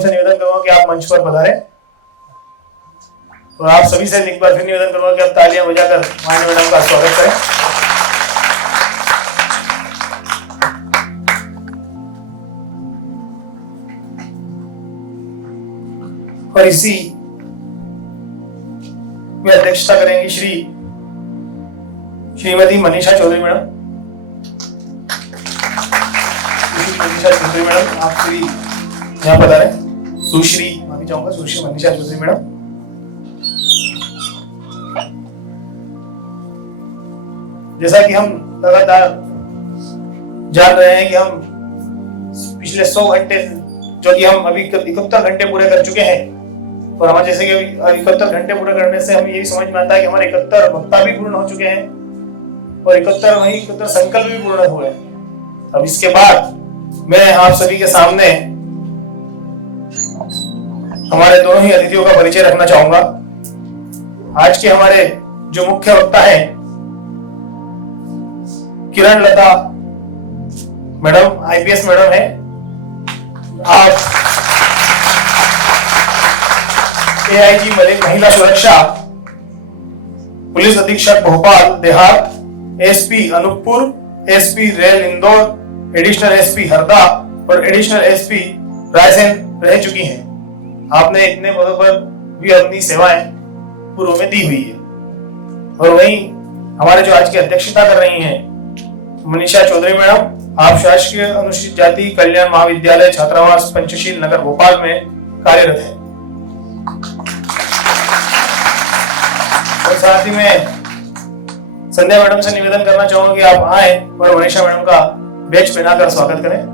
से निवेदन करूंगा कि आप मंच पर पधारें और आप सभी से एक बार फिर निवेदन करूंगा कि आप तालियां बजाकर माननीय मैडम का स्वागत करें। और इसी में अध्यक्षता करेंगी श्रीमती मनीषा चौधरी मैडम। मनीषा चौधरी मैडम आप श्री यहाँ पधारें। सुश्री माफी चाहूंगा, सुश्री मनीषा चौधरी मैडम। जैसा कि हम लगातार जान रहे हैं कि हम पिछले 100 घंटे जो कि हम अभी 71 घंटे पूरे कर चुके हैं और हमारे जैसे कि अभी 71 घंटे पूरे करने से हमें ये भी समझ में आता है कि हमारे 71 वक्ता भी पूर्ण हो चुके हैं और 71 संकल्प भी पूर्ण हुए हैं। अब इसके बाद मैं आप सभी के सामने हमारे दोनों ही अतिथियों का परिचय रखना चाहूंगा। आज के हमारे जो मुख्य वक्ता हैं किरण लता मैडम, आईपीएस मैडम है। आप एआईजी महिला सुरक्षा, पुलिस अधीक्षक भोपाल देहात, SP Anuppur, SP rail Indore, additional SP Harda और एडिशनल एसपी रायसेन रह चुकी हैं। आपने इतने पदों पर भी अपनी सेवाएं पूर्व में दी हुई है। और वहीं हमारे जो आज की अध्यक्षता कर रही हैं मनीषा चौधरी मैडम, आप शासकीय अनुसूचित जाति कल्याण महाविद्यालय छात्रावास पंचशील नगर भोपाल में कार्यरत हैं। और साथ ही में संध्या मैडम से निवेदन करना चाहूंगा कि आप आए और मनीषा मैडम का बैच पहनाकर स्वागत करें।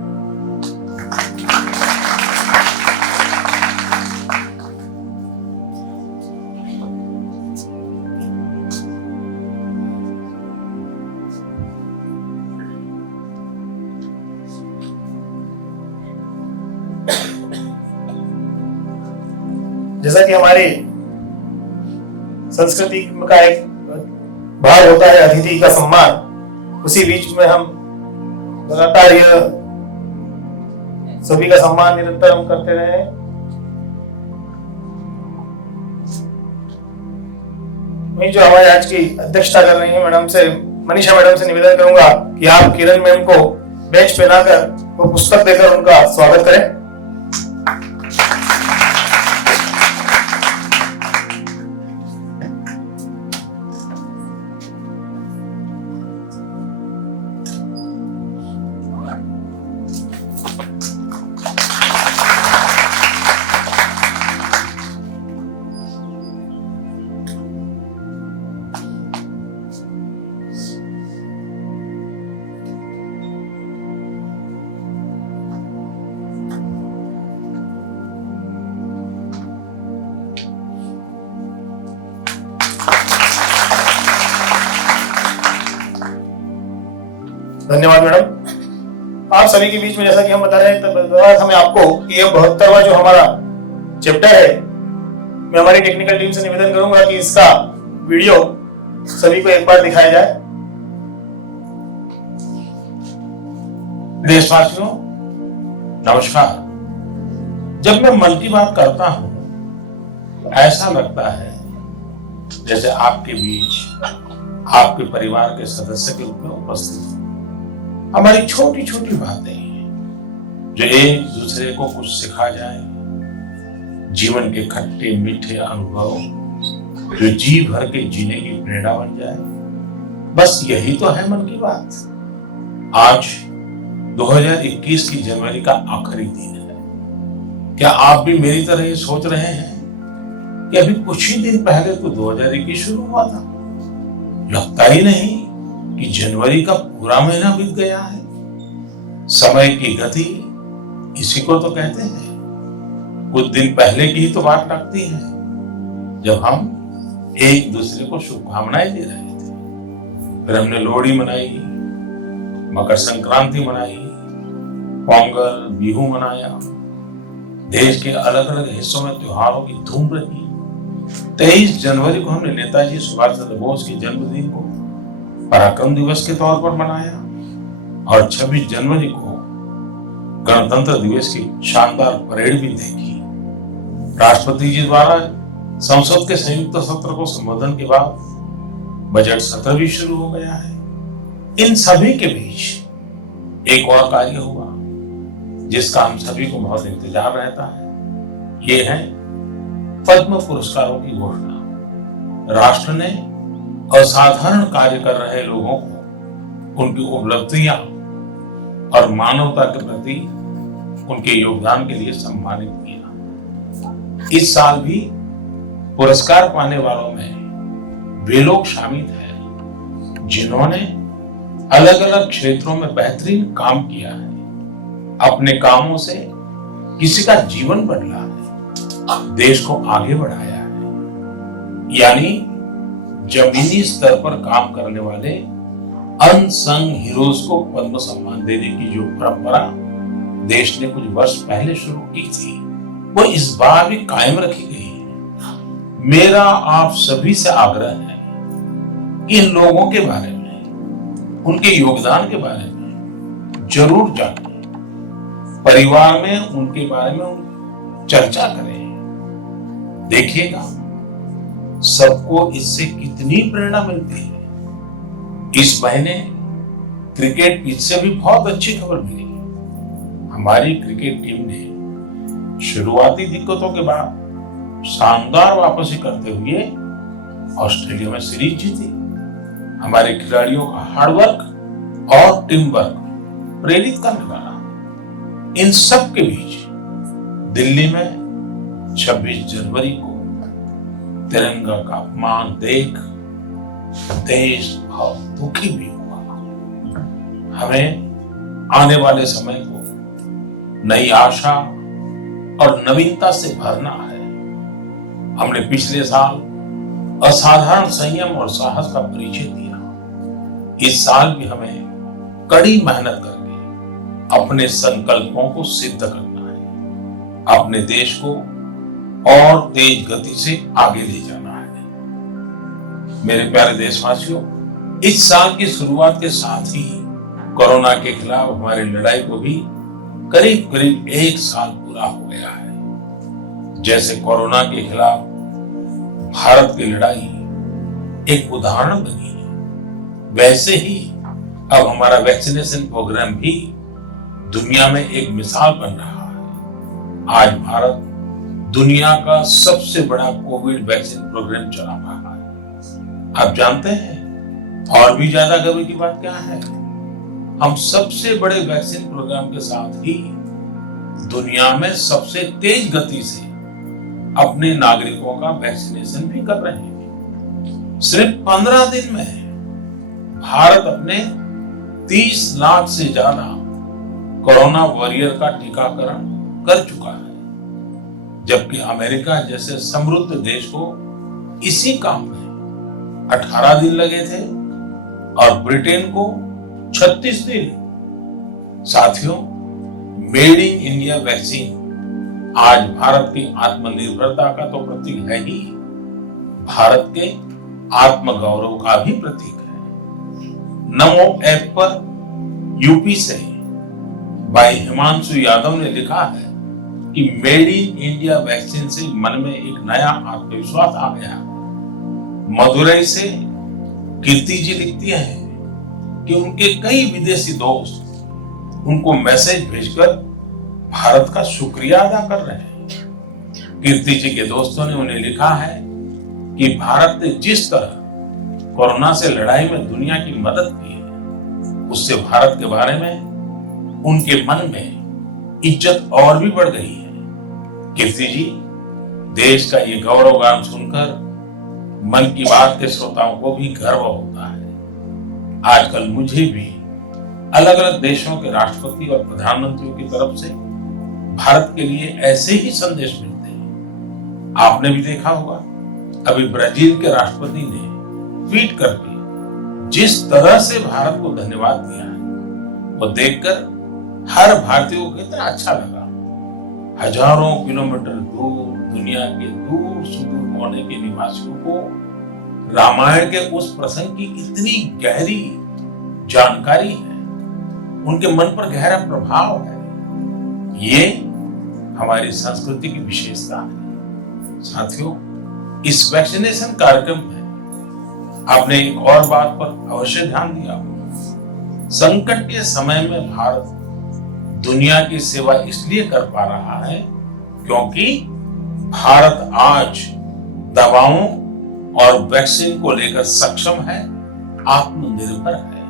जैसा कि हमारी संस्कृति का एक भाग होता है अतिथि का सम्मान, उसी बीच में हम लगातार यह सभी का सम्मान निरंतर हम करते रहे। वही जो हमारे आज की अध्यक्षता कर रही है मैडम से, मनीषा मैडम से निवेदन करूंगा कि आप किरण मैम को बैच पहनाकर वो पुस्तक देकर उनका स्वागत करें। धन्यवाद मैडम। आप सभी के बीच में जैसा कि हम बता रहे हैं हमें आपको कि यह 72वां जो हमारा चैप्टर है, मैं हमारी टेक्निकल टीम से निवेदन करूंगा कि इसका वीडियो सभी को एक बार दिखाया जाए। देशवासियों नमस्कार। जब मैं मन की बात करता हूं तो ऐसा लगता है जैसे आपके बीच आपके परिवार के सदस्य के रूप में उपस्थित हूं। हमारी छोटी छोटी बातें जो एक दूसरे को कुछ सिखा जाए, जीवन के खट्टे मीठे अनुभव जो जी भर के जीने की प्रेरणा बन जाए, बस यही तो है मन की बात। आज 2021 की जनवरी का आखिरी दिन है। क्या आप भी मेरी तरह ये सोच रहे हैं कि अभी कुछ ही दिन पहले तो 2021 शुरू हुआ था? लगता ही नहीं कि जनवरी का पूरा महीना बीत गया है। समय की गति इसी को तो कहते हैं। कुछ दिन पहले की ही तो बात लगती है जब हम एक दूसरे को शुभकामनाएं दे रहे थे। फिर हमने लोहड़ी मनाई, मकर संक्रांति मनाई, पोंगल, बिहू मनाया। देश के अलग अलग हिस्सों में त्योहारों की धूम रही। 23 जनवरी को हमने नेताजी सुभाष चंद्र बोस के जन्मदिन को पराक्रम दिवस के तौर पर मनाया और 26 जनवरी को गणतंत्र दिवस की शानदार परेड भी देखी। राष्ट्रपति जी द्वारा संसद के संयुक्त सत्र को संबोधन के बाद बजट सत्र भी शुरू हो गया है। इन सभी के बीच एक और कार्य हुआ जिसका हम सभी को बहुत इंतजार रहता है। ये है पद्म पुरस्कारों की घोषणा। राष्ट्र ने असाधारण कार्य कर रहे लोगों को उनकी उपलब्धियां और मानवता के प्रति उनके योगदान के लिए सम्मानित किया। इस साल भी पुरस्कार पाने वालों में वे लोग शामिल हैं जिन्होंने अलग अलग क्षेत्रों में बेहतरीन काम किया है, अपने कामों से किसी का जीवन बदला है, देश को आगे बढ़ाया है। यानी जमीनी स्तर पर काम करने वाले अनसंग हीरोज को पद्म सम्मान देने की जो परंपरा देश ने कुछ वर्ष पहले शुरू की थी, वो इस बार भी कायम रखी गई है। मेरा आप सभी से आग्रह है कि इन लोगों के बारे में, उनके योगदान के बारे में जरूर जानें, परिवार में उनके बारे में चर्चा करें। देखिएगा सबको इससे कितनी प्रेरणा मिलती है। इस महीने क्रिकेट पिच से भी बहुत अच्छी खबर मिली। हमारी क्रिकेट टीम ने शुरुआती दिक्कतों के बाद शानदार वापसी करते हुए ऑस्ट्रेलिया में सीरीज जीती। हमारे खिलाड़ियों का हार्डवर्क और टीम वर्क प्रेरित करने वाला। इन सब के बीच दिल्ली में 26 जनवरी को तिरंगा का अपमान देख देश बहुत दुखी भी हुआ। हमें आने वाले समय को नई आशा और नवीनता से भरना है। हमने पिछले साल असाधारण संयम और साहस का परिचय दिया। इस साल भी हमें कड़ी मेहनत करके अपने संकल्पों को सिद्ध करना है, अपने देश को और तेज गति से आगे ले जाना है। मेरे प्यारे देशवासियों, इस साल की शुरुआत के साथ ही कोरोना के खिलाफ हमारी लड़ाई को भी करीब करीब 1 साल पूरा हो गया है। जैसे कोरोना के खिलाफ भारत की लड़ाई एक उदाहरण बनी है, वैसे ही अब हमारा वैक्सीनेशन प्रोग्राम भी दुनिया में एक मिसाल बन रहा है। आज भारत दुनिया का सबसे बड़ा कोविड वैक्सीन प्रोग्राम चला रहा है। आप जानते हैं और भी ज्यादा गर्व की बात क्या है? हम सबसे बड़े वैक्सीन प्रोग्राम के साथ ही दुनिया में सबसे तेज गति से अपने नागरिकों का वैक्सीनेशन भी कर रहे हैं। सिर्फ 15 दिन में भारत अपने 30 लाख से ज्यादा कोरोना वॉरियर का टीकाकरण कर चुका है, जबकि अमेरिका जैसे समृद्ध देश को इसी काम में 18 दिन लगे थे और ब्रिटेन को 36 दिन। साथियों, मेड इन इंडिया वैक्सीन आज भारत की आत्मनिर्भरता का तो प्रतीक है ही, भारत के आत्मगौरव का भी प्रतीक है। नमो ऐप पर यूपी से भाई हिमांशु यादव ने लिखा है कि मेड इन इंडिया वैक्सीन से मन में एक नया आत्मविश्वास आ गया। मदुरई से कीर्ति जी लिखती हैं कि उनके कई विदेशी दोस्त उनको मैसेज भेजकर भारत का शुक्रिया अदा कर रहे हैं। कीर्ति जी के दोस्तों ने उन्हें लिखा है कि भारत ने जिस तरह कोरोना से लड़ाई में दुनिया की मदद की है, उससे भारत के बारे में उनके मन में इज्जत और भी बढ़ गई है। कीर्ति जी, देश का ये गौरव गान सुनकर मन की बात के श्रोताओं को भी गर्व होता है। आजकल मुझे भी अलग अलग देशों के राष्ट्रपति और प्रधानमंत्रियों की तरफ से भारत के लिए ऐसे ही संदेश मिलते हैं। आपने भी देखा होगा, अभी ब्राजील के राष्ट्रपति ने ट्वीट करके जिस तरह से भारत को धन्यवाद दिया है, वो देखकर हर भारतीय को कितना अच्छा लगा। हजारों किलोमीटर दूर दुनिया के दूर सुदूर कोने के निवासियों को रामायण के उस प्रसंग की इतनी गहरी जानकारी है, उनके मन पर गहरा प्रभाव है। ये हमारी संस्कृति की विशेषता है। साथियों, इस वैक्सीनेशन कार्यक्रम में आपने एक और बात पर अवश्य ध्यान दिया होगा। संकट के समय में भारत दुनिया की सेवा इसलिए कर पा रहा है क्योंकि भारत आज दवाओं और वैक्सीन को लेकर सक्षम है, आत्मनिर्भर है।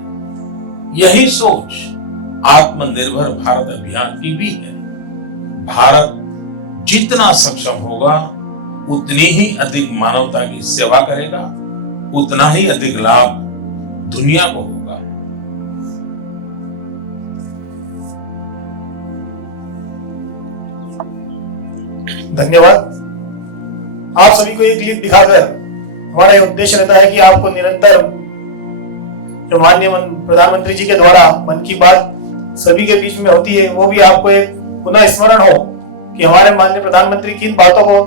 यही सोच आत्मनिर्भर भारत अभियान की भी है। भारत जितना सक्षम होगा उतनी ही अधिक मानवता की सेवा करेगा, उतना ही अधिक लाभ दुनिया को होगा। धन्यवाद। आप सभी को ये क्लिप दिखाकर हमारा ये उद्देश्य रहता है कि आपको निरंतर जो माननीय प्रधानमंत्री जी के द्वारा मन की बात सभी के बीच में होती है, वो भी आपको एक पुनः स्मरण हो कि हमारे माननीय प्रधानमंत्री किन बातों को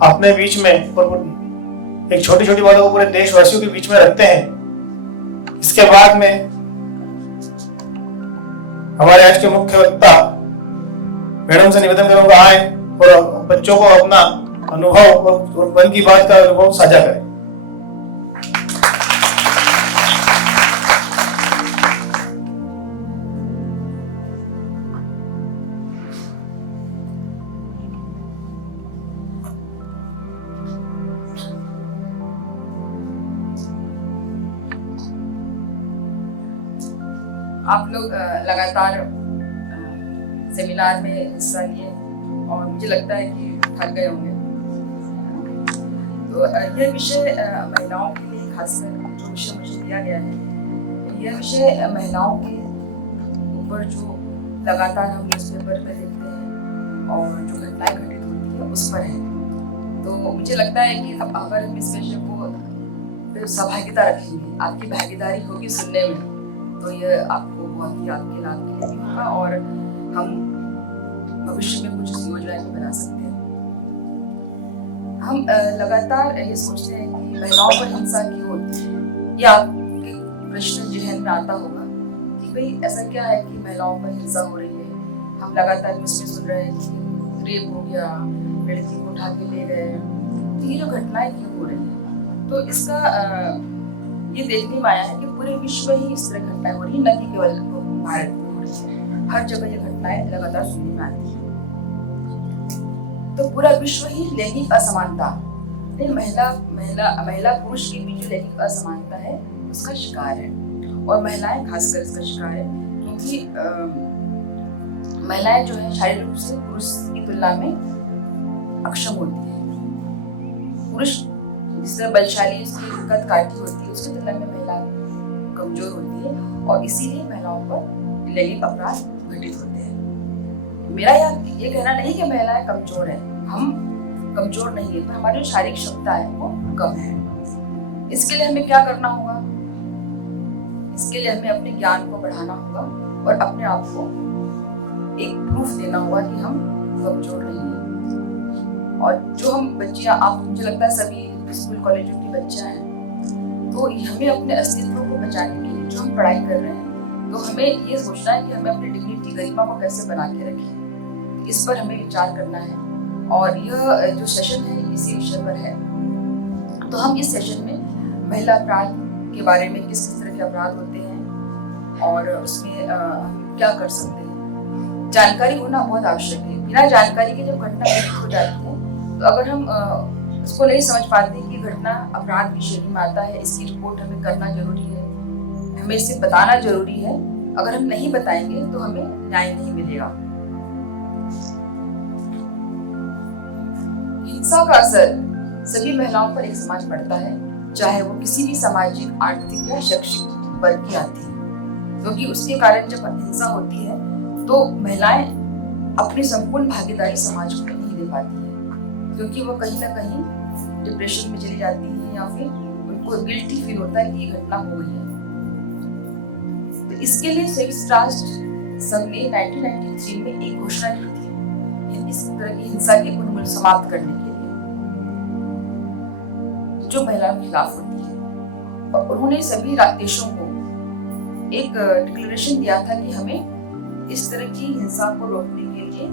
अपने बीच में एक छोटी छोटी बातों को पूरे देशवासियों के बीच में रखते हैं। इसके बाद में हमारे आज के मुख्य वक्ता मैडम से निवेदन करूंगा आए और बच्चों को अपना अनुभव और मन की बात का अनुभव साझा करें। आप लोग लगातार सेमिनार में हिस्सा लिए और मुझे लगता है कि थक गए होंगे। तो यह विषय महिलाओं के लिए खासकर जो विषय मुझे दिया गया है, यह विषय महिलाओं के ऊपर जो लगातार हम न्यूज़पेपर में देखते हैं और जो घटनाएं घटित होती है उस पर है। तो मुझे लगता है कि अगर हम इस विषय को सहभागिता रखेंगे, आपकी भागीदारी होगी सुनने में, तो ये आपको बहुत ही आपके लाभ के लिए होगा और हम भविष्य में कुछ योजनाएं भी बना सकते हैं। हम लगातार ये सोचते हैं कि महिलाओं पर हिंसा क्यों होती है। ये आपके प्रश्न जहन में आता होगा कि भाई ऐसा क्या है कि महिलाओं पर हिंसा हो रही है। हम लगातार न्यूज़ में सुन रहे हैं कि रेप हो गया, लड़की को उठा के ले गए, तो ये जो घटनाएं क्यों हो रही है। तो इसका ये देखने में आया है कि पूरे विश्व ही इस तरह घटनाएं हो रही है, न कि केवल भारत में हो रही है। हर जगह ये घटनाएं लगातार सुनने में आती है। तो पूरा विश्व ही लैंगिक असमानता, महिला पुरुष के बीच जो लैंगिक असमानता है उसका शिकार है और महिलाएं खासकर इसका शिकार है क्योंकि महिलाएं जो है शारीरिक रूप से पुरुष की तुलना में अक्षम होती है। पुरुष जिस तरह बलशाली उसकी कद काठी होती है उसकी तुलना में महिला कमजोर होती है और इसीलिए महिलाओं पर लैंगिक अपराध घटित होते हैं। मेरा ये कहना नहीं कि महिलाएं कमजोर है, हम कमजोर नहीं है, पर हमारी जो शारीरिक क्षमता है वो कम है। इसके लिए हमें क्या करना होगा? इसके लिए हमें अपने ज्ञान को बढ़ाना होगा और अपने आप को एक प्रूफ देना होगा कि हम कमजोर नहीं है। और जो हम बच्चियां, आप मुझे लगता है सभी स्कूल कॉलेजों की बच्चियां हैं, तो हमें अपने अस्तित्व को बचाने के लिए जो हम पढ़ाई कर रहे हैं, तो हमें ये सोचना है कि हमें अपनी डिग्निटी, गरिमा को कैसे बना के रखें। इस पर हमें विचार करना है और यह जो सेशन है इसी विषय पर है। तो हम इस सेशन में महिला अपराध के बारे में, किस किस तरह के अपराध होते हैं और उसमें हम क्या कर सकते हैं, जानकारी होना बहुत आवश्यक है। बिना जानकारी के जब घटना घटित हो जाती है तो अगर हम उसको नहीं समझ पाते कि घटना अपराध की श्रेणी में आता है, इसकी रिपोर्ट हमें करना जरूरी है, हमें इसे बताना जरूरी है। अगर हम नहीं बताएंगे तो हमें न्याय नहीं मिलेगा। हिंसा का असर सभी महिलाओं पर एक समान पड़ता है, चाहे वो किसी भी सामाजिक, आर्थिक या शैक्षिक वर्ग की आती है, क्योंकि उसके कारण जब हिंसा होती है तो महिलाएं अपनी संपूर्ण भागीदारी समाज को नहीं दे पाती है, क्योंकि वो कहीं ना कहीं डिप्रेशन में चली जाती है या फिर उनको गिल्टी फील होता है कि ये घटना हो गई है। तो इसके लिए संयुक्त राष्ट्र संघ ने 1993 में एक घोषणा की थी इस तरह की हिंसा के उन्मूलन समाप्त करने के लिए, जो महिलाओं के खिलाफ होती है। और उन्होंने सभी देशों को एक डिक्लेरेशन दिया था कि हमें इस तरह की हिंसा को रोकने के लिए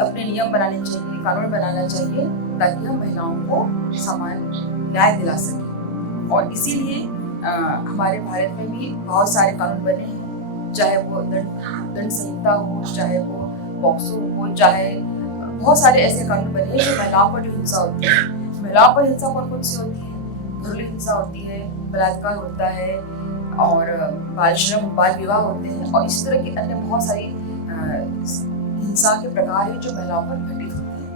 अपने नियम बनाने चाहिए, कानून बनाना चाहिए, ताकि हम महिलाओं को समान न्याय दिला सकें। और इसीलिए हमारे भारत में भी बहुत सारे कानून बने हैं, चाहे वो दंड संहिता हो, चाहे वो पॉक्सो हो, चाहे बहुत सारे ऐसे कानून बने हैं जो महिलाओं पर जो हिंसा होती है। महिलाओं पर हिंसा कौन कौन सी होती है? घरेलू हिंसा होती है, बलात्कार होता है, और बाल श्रम, बाल विवाह होते हैं, और इस तरह की अन्य बहुत सारी हिंसा के प्रकार हैं जो महिलाओं पर घटित होते हैं।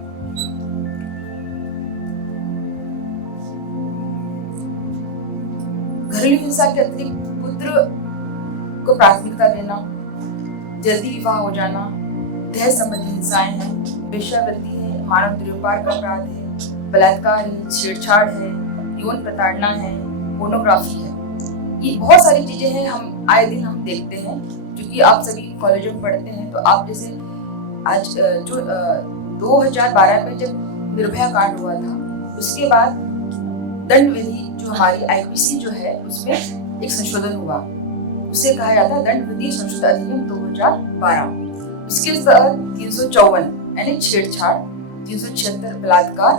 घरेलू हिंसा के अतिरिक्त पुत्र को प्राथमिकता देना, जल्दी विवाह हो जाना, दहेज संबंधी हिंसाएं हैं, वेश्यावृत्ति है, मानव दुर्व्यवहार का अपराध है, बलात्कार है, छेड़छाड़ है, यौन प्रताड़ना है, पोर्नोग्राफी है। ये बहुत सारी चीजें हैं, हम आए दिन हम देखते हैं, क्योंकि आप सभी कॉलेजों में पढ़ते हैं। तो आप जैसे आज जो 2012 में जब निर्भया कांड हुआ था, उसके बाद दंड विधि जो हमारी आईपीसी जो है उसमें एक संशोधन हुआ, उसे कहा जाता है दंड विधि संशोधन अधिनियम 2012। इसके तहत 354 यानी छेड़छाड़, 376 बलात्कार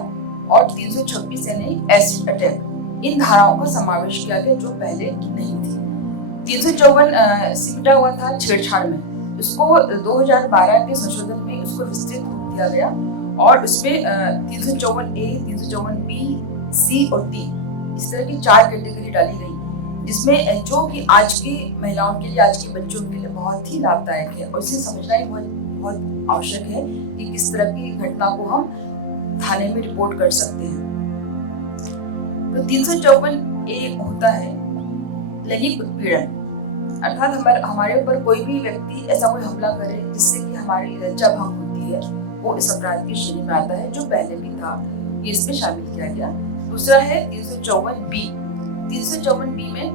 और 326 यानी एसिड अटैक, इन धाराओं का समावेश किया गया जो पहले नहीं थी। 354 सिमटा हुआ था छेड़छाड़ में, उसको 2012 के संशोधन में उसको विस्तृत रूप दिया गया, और उसमें 354A, 354B, C और D इस तरह की 4 कैटेगरी डाली गई, जिसमें जो कि आज की महिलाओं के लिए, आज के बच्चों के लिए बहुत ही लाभदायक है, और इसे समझना ही बहुत आवश्यक है कि किस तरह की घटना को हम थाने में रिपोर्ट कर सकते हैं। तो 354A होता है लैंगिक उत्पीड़न, अर्थात हमारे ऊपर कोई भी व्यक्ति ऐसा कोई हमला करे जिससे कि हमारी लज्जा भंग होती है, वो इस अपराध की श्रेणी में आता है, जो पहले भी था, ये इसमें शामिल किया गया। दूसरा है 354B। 354B में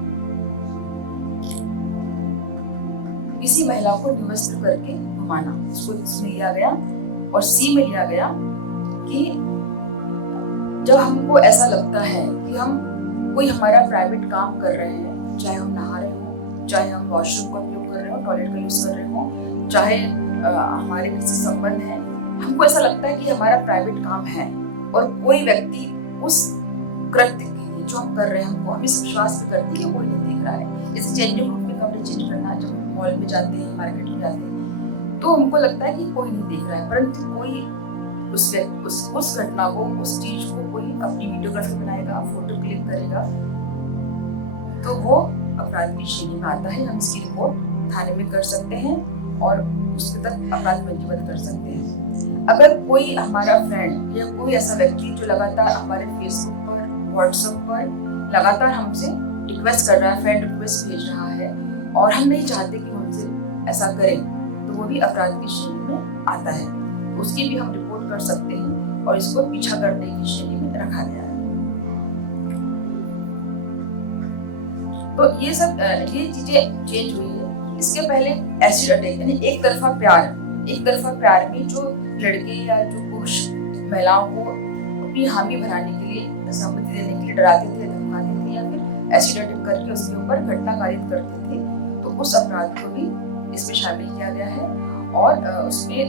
किसी महिला को निवस्त्र करके घुमाना, इसको इसमें लिया गया। और C में लिया गया कि जब हमको ऐसा लगता है कि हम कोई हमारा प्राइवेट काम कर रहे हैं, चाहे हम नहा रहे हो, चाहे हम वॉशरूम का उपयोग कर रहे हो, टॉयलेट का यूज कर रहे हो, चाहे हमारे किसी संबंध है, हमको ऐसा लगता है कि हमारा प्राइवेट काम है, और कोई व्यक्ति उस कृत्य के लिए जो हम कर रहे हैं, हमको हम इस विश्वास में करते हैं कि कोई नहीं देख रहा है। जैसे चेंजिंग रूम में कपड़े चेंज करना, जब हम मॉल में जाते हैं, मार्केट में जाते हैं, तो हमको लगता है कि कोई नहीं देख रहा है, परंतु कोई उस घटना को, उस चीज को कोई अपनी वीडियोग्राफी बनाएगा, फोटो क्लिक करेगा, तो वो अपराध की श्रेणी में आता है। हम इसकी रिपोर्ट थाने में कर सकते हैं और उसके तक अपराध पंजीबद्ध कर सकते हैं। अगर कोई हमारा फ्रेंड या कोई ऐसा व्यक्ति जो लगातार हमारे फेसबुक पर, व्हाट्सएप पर लगातार हमसे रिक्वेस्ट कर रहा है, फ्रेंड रिक्वेस्ट भेज रहा है, और हम नहीं चाहते कि हमसे ऐसा करें, तो वो भी अपराध की श्रेणी में आता है। तो उसकी भी हम रिपोर्ट कर सकते हैं, और इसको पीछा करने की श्रेणी में रखा गया है। तो ये सब ये चीजें चेंज हुई है। इसके पहले एसिड अटैक यानी एक तरफा प्यार में जो लड़के या जो पुरुष महिलाओं को अपनी हामी बनाने के लिए, सम्मति देने के लिए डराते थे, धमकाते थे, या फिर एसिड अटैक करके उसके ऊपर घटना कारित करते थे, तो उस अपराध को भी इसमें शामिल किया गया है। और उसमें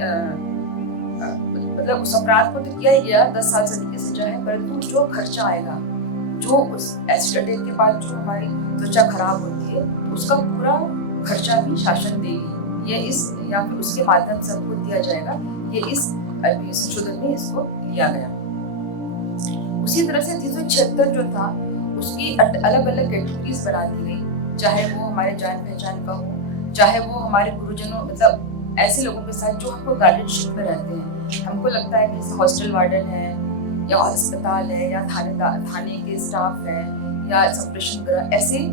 मतलब उस अपराध को तो किया ही गया, 10 साल से अधिक की सजा है, परंतु जो खर्चा आएगा, जो उस एसिड अटैक के बाद जो हमारी त्वचा खराब होती है, उसका पूरा खर्चा भी शासन देगी, या फिर उसके माध्यम से हमको दिया जाएगा। ये इस संशोधन में इसको लिया गया। उसी तरह से 376 जो था, उसकी अलग अलग कैटेगरीज बना दी गई, चाहे वो हमारे जान पहचान का हो, चाहे वो हमारे गुरुजनों, मतलब ऐसे लोगों के साथ जो हमको गार्डियनशिप में रहते हैं। हमको लगता है कि हॉस्टल वार्डन है, या अस्पताल है, या थाने के स्टाफ है, या संप्रेषण गृह, ऐसे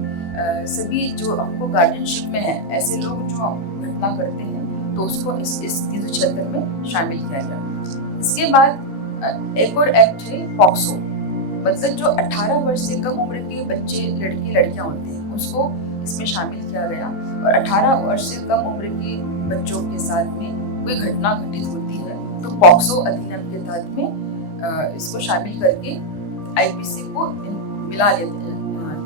सभी जो हमको गार्डियनशिप में है, ऐसे लोग जो घटना करते हैं, तो उसको इस 376 में शामिल किया गया। इसके बाद एक और एक्ट है पॉक्सो, मतलब जो 18 वर्ष से कम उम्र के बच्चे, लड़के लड़कियां होते हैं, उसको इसमें शामिल किया गया। और 18 वर्ष से कम उम्र के बच्चों के साथ में कोई घटना घटित होती है, तो पॉक्सो अधिनियम के तहत में इसको शामिल करके आईपीसी को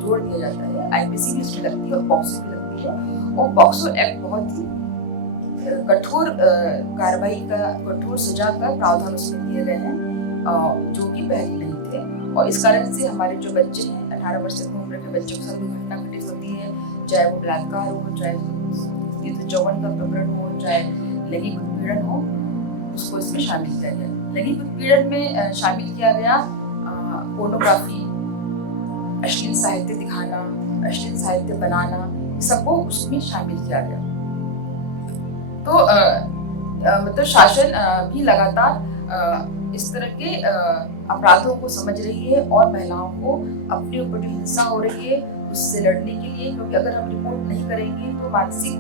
जोड़ दिया जाता है। आईपीसी भी उसमें लगती है और पॉक्सो भी लगती है। और पॉक्सो एक्ट बहुत ही कठोर कार्रवाई का, कठोर सजा का प्रावधान उसमें दिए गए हैं, जो कि पहले नहीं थे। और इस कारण से हमारे जो बच्चे हैं, 18 वर्ष से कम उम्र के बच्चों के साथ भी घटना घटित होती है, चाहे वो बलात्कार हो, चाहे 354 का प्रकरण हो, चाहे लैंगिक उत्पीड़न हो, उसको इसमें शामिल किया गया। लैंगिक उत्पीड़न में शामिल किया गया पोर्नोग्राफी, अश्लील साहित्य दिखाना, अश्लील साहित्य बनाना, सबको उसमें शामिल किया गया। तो मतलब शासन भी लगातार इस तरह के अपराधों को समझ रही है और महिलाओं को अपने ऊपर जो हिंसा हो रही है उससे लड़ने के लिए, क्योंकि अगर हम रिपोर्ट नहीं करेंगे तो मानसिक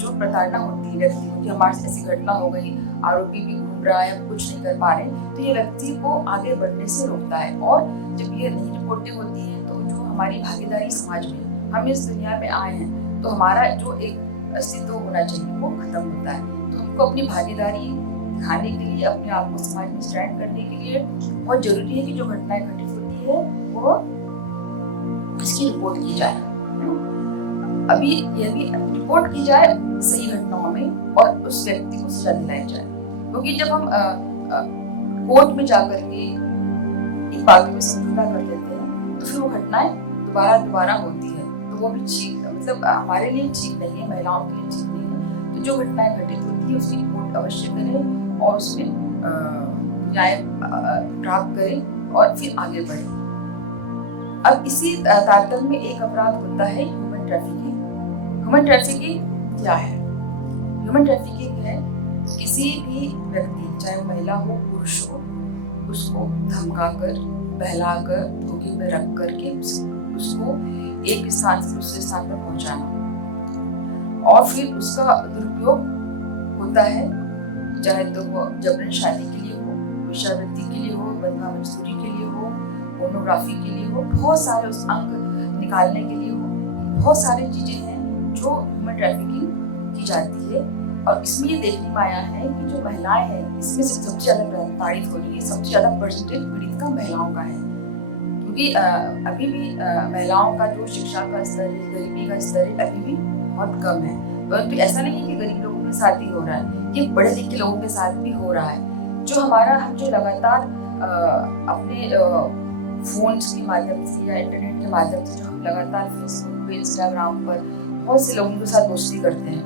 जो प्रताड़ना होती है व्यक्ति को कि हमारे से ऐसी घटना हो गई, आरोपी भी घूम रहा है, हम कुछ नहीं कर पा रहे, तो ये व्यक्ति को आगे बढ़ने से रोकता है। और जब ये नहीं रिपोर्टें होती हैं तो जो हमारी भागीदारी समाज में, हम इस दुनिया में आए हैं तो हमारा जो एक अस्तित्व होना चाहिए वो खत्म होता है। तो हमको अपनी भागीदारी दिखाने के लिए, अपने आप को समाज में स्टैंड करने के लिए बहुत जरूरी है कि जो घटनाएं घटित होती है वो इसकी रिपोर्ट की जाए। अभी यह भी रिपोर्ट की जाए सही घटनाओं में और उस व्यक्ति को सजा दिलाई जाए, क्योंकि जब हम कोर्ट में जाकर के इन बातों में समझौता कर लेते हैं तो फिर वो घटनाएं दोबारा होती है, तो वो भी ठीक, मतलब हमारे लिए ठीक नहीं है, महिलाओं के लिए ठीक नहीं है। तो जो घटनाएं घटित होती है उसकी रिपोर्ट अवश्य करें और उसमें न्याय प्राप्त करें और फिर आगे बढ़े। अब इसी तारतम्य में एक अपराध होता है ह्यूमन ट्रैफिकिंग। ह्यूमन ट्रैफिकिंग क्या है? ह्यूमन ट्रैफिकिंग है किसी भी व्यक्ति, चाहे महिला हो पुरुष हो, उसको धमकाकर, बहलाकर, धोखे में रख करके उसको एक स्थान से दूसरे स्थान पर पहुंचाना, और फिर उसका दुरुपयोग होता है, चाहे तो वो जबरन शादी के लिए हो, वेश्यावृत्ति के लिए हो, बंधुआ मजदूरी के लिए हो, पोर्नोग्राफी के लिए हो, बहुत सारे उस अंग निकालने के लिए हो, बहुत सारी चीजें हैं जो ह्यूमन ट्रैफिकिंग की जाती है। और इसमें ये देखने में आया है कि जो महिलाएं हैं इसमें से सबसे ज्यादा प्रताड़ित हो रही है, सबसे ज्यादा परसेंटेज पीड़ित का महिलाओं का है, क्योंकि अभी भी महिलाओं का जो शिक्षा का स्तर है, गरीबी का स्तर है, अभी भी बहुत कम है। परंतु ऐसा नहीं है कि गरीब लोगों के साथ ही हो रहा है, ये पढ़े लिखे लोगों के साथ भी हो रहा है। जो हम जो लगातार अपने फोन्स के माध्यम से या इंटरनेट के माध्यम से जो हम लगातार फेसबुक पे, इंस्टाग्राम पर बहुत से लोगों के साथ दोस्ती करते हैं,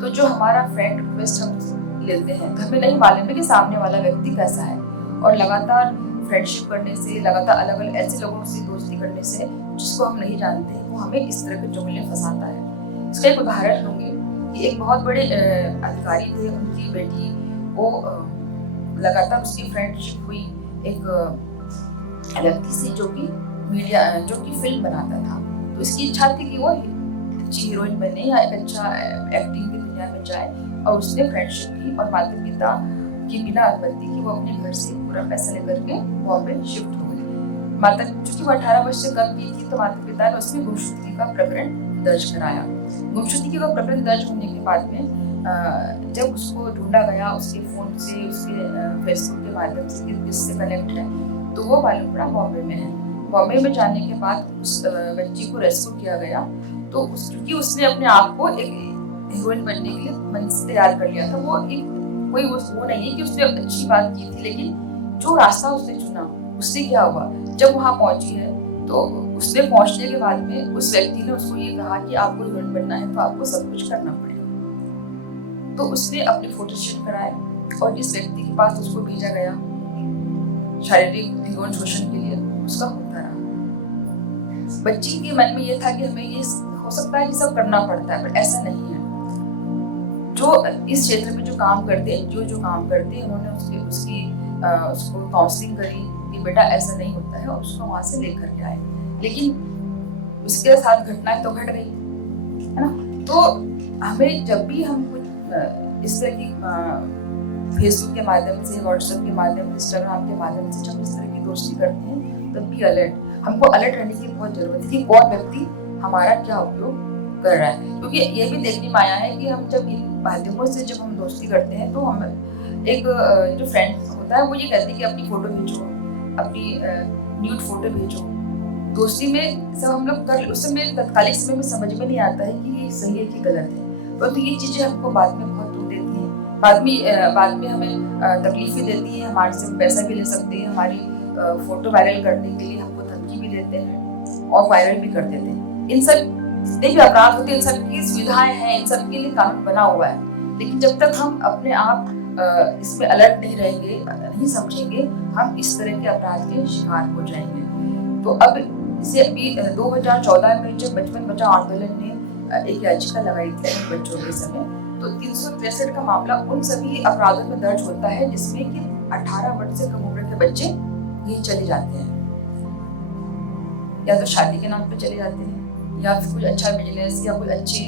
तो जो हमारा फ्रेंड रिक्वेस्ट हम लेते हैं तो हमें नहीं मालूम है कि सामने वाला व्यक्ति कैसा है, और लगातार फ्रेंडशिप करने से, लगातार अलग अलग ऐसे लोगों से दोस्ती करने से जिसको हम नहीं जानते, वो हमें इस तरह के जुमले फंसाता है। इसका एक उदाहरण दूंगी कि एक बहुत बड़े अधिकारी थे, उनकी बेटी को लगातार उसकी फ्रेंडशिप हुई एक व्यक्ति से जो कि फिल्म बनाता था। तो इसकी इच्छा थी कि वो अच्छी हीरोइन बने या एक अच्छा एक्टिंग की दुनिया में जाए, और उसने फ्रेंडशिप की और माता पिता की बिना अनुमति की वो अपने घर से पूरा पैसा लेकर के बॉम्बे शिफ्ट हो गई। चूंकि वो 18 वर्ष से कम की थी तो माता पिता ने उसमें गुमशुदगी का प्रकरण दर्ज कराया। गुमशुदगी का प्रकरण दर्ज होने के बाद में जब उसको ढूंढा गया उसके फोन से, उसके फेसबुक के माध्यम से किससे कनेक्ट है, तो वो मालूम पड़ा बॉम्बे में है। बॉम्बे में जाने के बाद उस बच्ची को रेस्क्यू किया गया। तो क्योंकि उसने अपने आप को एक हीरोइन बनने के लिए मन से तैयार कर लिया था, वो कोई वो नहीं है कि उसने अच्छी बात की थी, लेकिन जो रास्ता उसने चुना उससे क्या हुआ, जब वहां पहुंची है तो उसने पहुंचने के बाद में उस व्यक्ति ने उसको ये कहा कि आपको हीरोइन बनना है तो आपको सब कुछ करना पड़ेगा। तो उसने अपने फोटोशूट कराए और जिस व्यक्ति के पास उसको भेजा गया शारीरिक यौन शोषण के लिए, उसका होता रहा। बच्ची के मन में ये था कि हमें ये हो सकता है कि सब करना पड़ता है, पर ऐसा नहीं है। जो इस क्षेत्र में जो काम करते हैं, जो काम करते हैं, उन्होंने उसको काउंसलिंग करी कि बेटा ऐसा नहीं होता है, और उसको वहां से लेकर के आए। लेकिन उसके साथ घटनाएं तो घट गई, है ना। तो हमें जब भी हम कुछ इस तरह की फेसबुक के माध्यम से, व्हाट्सएप के माध्यम से, इंस्टाग्राम के माध्यम से जब इस तरह की दोस्ती करते हैं, तब भी हमको अलर्ट रहने की बहुत जरूरत है कि कौन व्यक्ति हमारा क्या उपयोग कर रहा है। क्योंकि ये भी देखने में आया है कि हम जब इन माध्यमों से जब हम दोस्ती करते हैं तो हम एक जो फ्रेंड होता है वो ये कहते हैं कि अपनी फोटो भेजो, अपनी न्यूड फोटो भेजो। दोस्ती में सब हम लोग कर, उस समय तत्कालिक समय में समझ में नहीं आता है कि ये सही है कि गलत है। तो ये चीजें हमको बाद में बहुत दुख देती हैं, बाद में हमें तकलीफें देती है, हमारे से पैसा भी ले सकते हैं, हमारी फोटो वायरल करने के लिए हमको धमकी भी देते हैं और वायरल भी कर देते हैं। इन सब जितने भी अपराध होते हैं, इन सब की सुविधाएं हैं, इन सब के लिए कानून बना हुआ है, लेकिन जब तक हम अपने आप इसमें अलर्ट नहीं रहेंगे, नहीं समझेंगे, हम इस तरह के अपराध के शिकार हो जाएंगे। तो अब इसे अभी 2014 में जब बचपन बचाओ आंदोलन ने एक याचिका लगाई थी बच्चों के समय, तो 363 का मामला उन सभी अपराधों में दर्ज होता है जिसमें कि 18 वर्ष से कम उम्र के बच्चे यही चले जाते हैं, या तो शादी के नाम पे चले जाते हैं, या फिर कुछ अच्छा बिजनेस या कोई अच्छी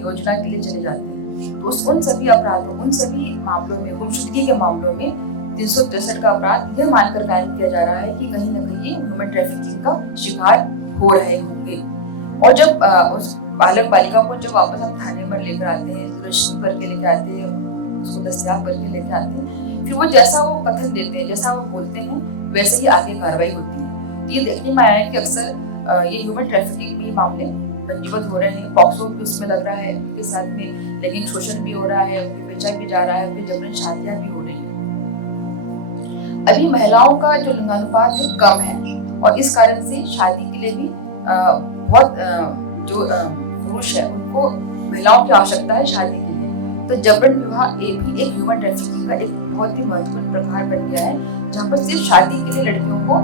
योजना के लिए चले जाते हैं। तो उन सभी अपराधों, उन सभी मामलों में, गुमशुदगी के मामलों में 363 का अपराध यह मानकर कायम किया जा रहा है कि कहीं न कहीं ह्यूमन ट्रैफिकिंग का शिकार हो रहे होंगे। और जब उस बालक बालिका को जब वापस हम थाने पर लेकर आते हैं, रजिस्टर करके लेके आते हैं, उसको दस्तयाब करके लेके आते हैं, फिर वो जैसा वो कथन देते हैं, जैसा वो बोलते हैं, वैसे ही आगे कार्रवाई होती है। तो ये देखने में आया है कि अक्सर ये ह्यूमन ट्रैफिकिंग के मामले पंजीबद्ध हो रहे हैं, पॉक्सो भी उसमें लग रहा है, उनके साथ में लैंगिक शोषण भी हो रहा है, उन्हें बेचा भी जा रहा है, उनकी जबरन शादियां भी हो रही है। अभी महिलाओं का जो लिंगानुपात है कम है, और इस कारण से शादी के लिए भी बहुत जो पुरुष है उनको महिलाओं की आवश्यकता है शादी के लिए। तो जबरन विवाह भी एक ह्यूमन ट्रैफिकिंग का एक बहुत ही महत्वपूर्ण प्रकार बन गया है, जहाँ पर सिर्फ शादी के लिए लड़कियों को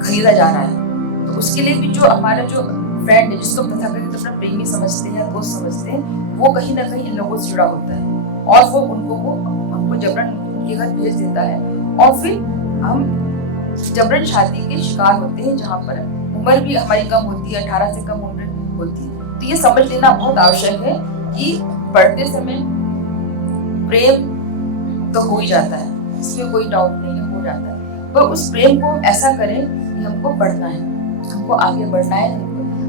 खरीदा जा रहा है। तो उसके लिए भी जो हमारा जो फ्रेंड है, जिसको हम तथाकथित अपना प्रेमी समझते हैं या दोस्त समझते हैं, वो कहीं ना कहीं इन लोगों से जुड़ा होता है, और वो हमको जबरन उनके घर भेज देता है, और फिर हम जबरन शादी के शिकार होते हैं, जहाँ पर उम्र भी हमारी कम होती है, 18 से कम उम्र होती है। तो ये समझ लेना बहुत आवश्यक है कि पढ़ते समय प्रेम तो हो ही जाता है, इसमें कोई डाउट नहीं है, हो जाता है, पर उस प्रेम को हम ऐसा करें कि हमको बढ़ना है, हमको आगे बढ़ना है।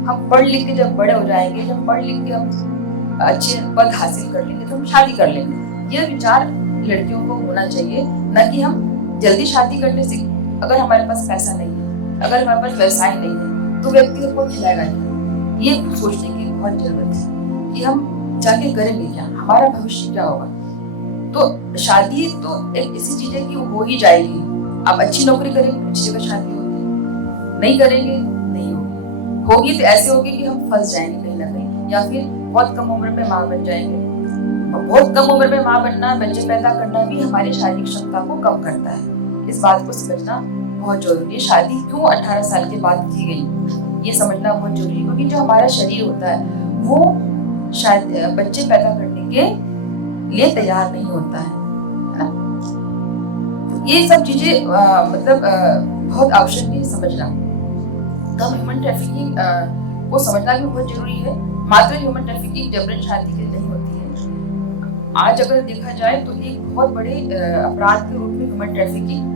हम पढ़ लिख के जब बड़े हो जाएंगे, जब पढ़ लिख के हम अच्छे पद हासिल कर लेंगे, तो हम शादी कर लेंगे। ये विचार लड़कियों को होना चाहिए, न कि हम जल्दी शादी करने से, अगर हमारे पास पैसा नहीं है, अगर हमारे पास व्यवसाय नहीं है, तो व्यक्ति को खिलाएगा नहीं। ये सोचने की बहुत जरूरत है कि हम जाके करेंगे क्या, हमारा भविष्य क्या होगा। तो शादी तो एक ऐसी चीज है कि हो ही जाएगी। आप अच्छी नौकरी करेंगे, अच्छी जगह शादी होगी, नहीं करेंगे नहीं होगी तो ऐसे होगी कि हम फंस जाएंगे कहीं ना कहीं, या फिर बहुत कम उम्र में माँ बन जाएंगे। और बहुत कम उम्र में माँ बनना, बच्चे पैदा करना भी हमारी शारीरिक क्षमता को कम करता है। इस बात को समझना बहुत जरूरी है। शादी क्यों 18 साल के बाद की गई, ये समझना बहुत जरूरी है, क्योंकि जो हमारा शरीर होता है वो शायद बच्चे पैदा करने के लिए तैयार नहीं होता है ना। तो ये सब चीजें बहुत आवश्यक है समझना। तो ह्यूमन ट्रैफिकिंग को समझना भी बहुत जरूरी है। मात्र ह्यूमन ट्रैफिकिंग जबरन शादी के लिए नहीं होती है। आज अगर देखा जाए तो एक बहुत बड़े अपराध के रूप में ह्यूमन ट्रैफिकिंग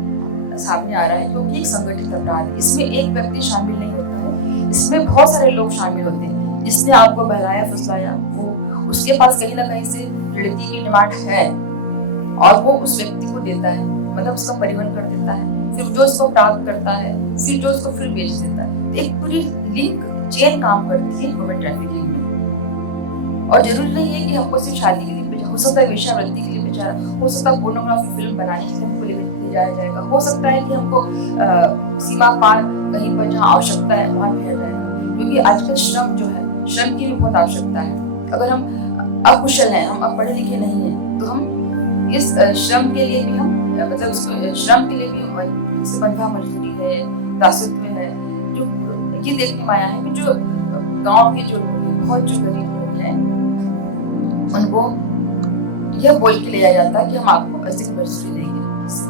सामने आ रहा है, क्योंकि एक संगठित अपराध है। इसमें एक व्यक्ति शामिल नहीं होता है, इसमें बहुत सारे लोग शामिल होते हैं। जिसने आपको बहलाया फुसलाया, वो उसके पास कहीं ना कहीं से लड़की की डिमांड है, और वो उस व्यक्ति को देता है, मतलब उसका परिवहन कर देता है, फिर जो उसको प्राप्त करता है, फिर जो उसको फिर बेच देता है। एक पूरी लिंक चेन काम करती है ह्यूमन ट्रैफिकिंग में। और जरूरी नहीं है कि हमको सिर्फ शादी के लिए बेचा, हो सकता है वेश्यावृत्ति के लिए बेचा, हो सकता है पोर्नोग्राफी फिल्म बनाने के लिए हमको ले जाया जाएगा, हो सकता है कि हमको सीमा पार कहीं पर जहाँ आवश्यकता है वहाँ भेजा जाएगा। क्योंकि आजकल श्रम जो है, श्रम की भी बहुत आवश्यकता है। अगर हम अकुशल हैं, हम पढ़े लिखे नहीं हैं, तो हम इस श्रम के लिए भी हम श्रम के लिए भी बंधा मजदूरी है, दासत्व है। जो ये देखने में आया है कि जो गांव के जो लोग हैं, बहुत जो गरीब लोग हैं, उनको यह बोल के लिया जाता है कि हम आपको ऐसे की मजदूरी देंगे,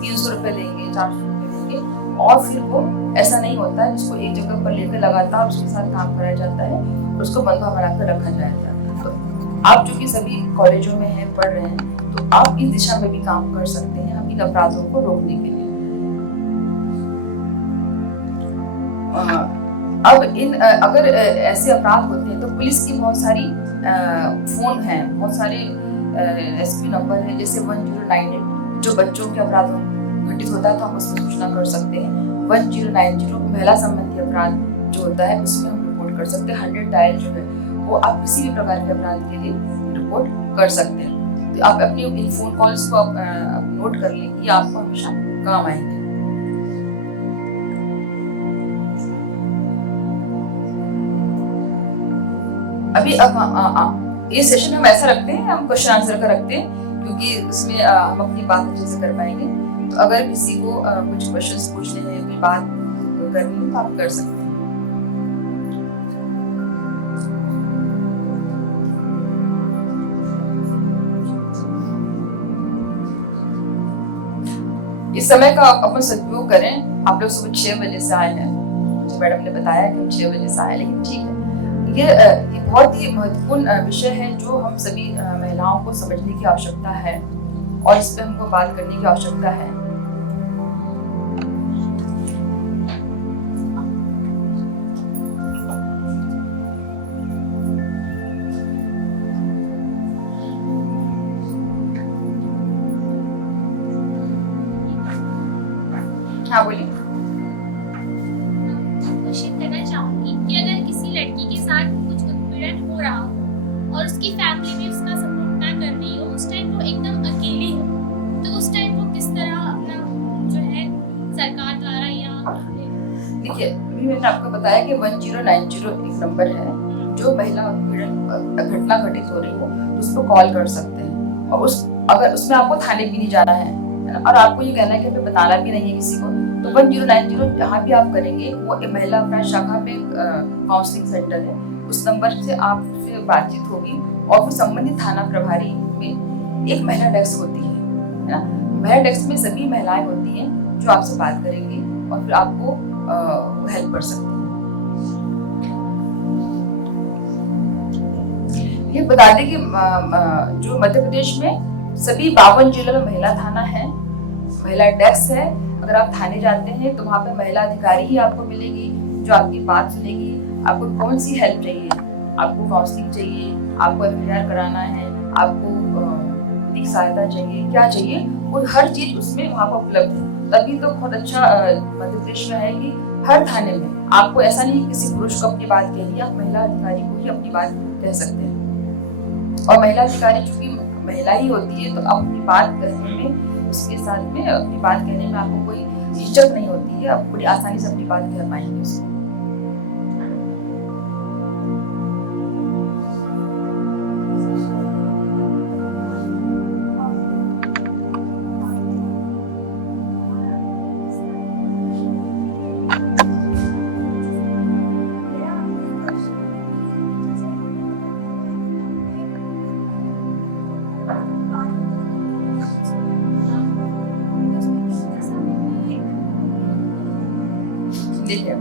300 रुपए देंगे, 400 रुपए देंगे, और फिर वो ऐसा नहीं होता है। जिसको एक जगह पर लेकर लगातार उसके साथ काम कराया जाता है, उसको बंधा बनाकर रखा जाता है। तो आप जो कि सभी कॉलेजों में हैं, पढ़ रहे हैं, तो आप इस दिशा में भी काम कर सकते हैं इन अपराधों को रोकने के लिए। अब अगर ऐसे अपराध होते हैं तो पुलिस की बहुत सारी फोन हैं, बहुत सारे एसपी नंबर है, जैसे 1098 जो बच्चों के अपराधों घटित होता है तो हम उसमें सूचना कर सकते हैं। 1090 महिला संबंधी अपराध जो होता है उसमें हम रिपोर्ट कर सकते हैं। 100 डायल जो है वो आप किसी भी प्रकार के अपराध के लिए रिपोर्ट कर सकते हैं। तो आप अपनी इन फोन कॉल्स को आप नोट कर लें, ये आपको हमेशा काम आएंगे। अभी अब ये सेशन हम ऐसा रखते हैं, हम क्वेश्चन आंसर का रखते हैं, क्योंकि उसमें हम अपनी बात अच्छे से कर पाएंगे। तो अगर किसी को कुछ क्वेश्चंस पूछने हैं, कोई बात करनी है, तो आप कर सकते हैं। इस समय का अपन सदुपयोग करें। आप लोग सुबह 6 बजे से आए हैं, तो मैडम ने बताया कि हम 6 बजे से आए, लेकिन ठीक है। ये बहुत ही महत्वपूर्ण विषय है जो हम सभी महिलाओं को समझने की आवश्यकता है और इस पे हमको बात करने की आवश्यकता है। हाँ बोलिए। क्वेश्चन करना चाहूंगी कि अगर किसी लड़की के साथ कुछ उत्पीड़न हो रहा हो और उसकी फैमिली भी उसका सपोर्ट ना कर रही हो, उस टाइम वो एकदम अकेली हो, तो उस टाइम वो किस तरह अपना जो है सरकार द्वारा या देखिए, अभी मैंने आपको बताया कि 1090 एक नंबर है जो महिला उत्पीड़न घटना घटित हो रही हो तो उस पर कॉल कर सकते हैं। और अगर उसमें आपको थाने भी नहीं जाना है ना, और आपको ये कहना है कि हमें बताना भी नहीं है किसी को, तो 1090 जहाँ भी आप करेंगे वो महिला अपराध शाखा पे काउंसलिंग सेंटर है, उस नंबर से आपसे बातचीत होगी और फिर संबंधित थाना प्रभारी में एक महिला डेस्क होती है ना। महिला डेस्क में सभी महिलाएं होती हैं जो आपसे बात करेंगी और फिर आपको हेल्प कर सकती हैं। ये बता दें कि जो मध्य प्रदेश में सभी 52 जिलों में महिला थाना है, महिला डेस्क है। अगर आप थाने जाते हैं तो वहाँ पे महिला अधिकारी ही आपको मिलेगी जो आपकी बात सुनेगी। आपको कौन सी हेल्प चाहिए, आपको काउंसलिंग चाहिए, आपको एफआईआर कराना है, आपको विधिक सहायता चाहिए, क्या चाहिए, वो हर चीज उसमें वहाँ पर उपलब्ध है। तभी तो बहुत अच्छा मध्य प्रदेश में है कि हर थाने में आपको ऐसा नहीं किसी पुरुष को अपनी बात कहनी, आप महिला अधिकारी को ही अपनी बात कह सकते हैं। और महिला अधिकारी चूंकि महिला ही होती है तो अपनी बात कहने में, उसके साथ में अपनी बात कहने में आपको कोई झिझक नहीं होती है, आप बड़ी आसानी से अपनी बात कह पाएंगे उसको। देखिए,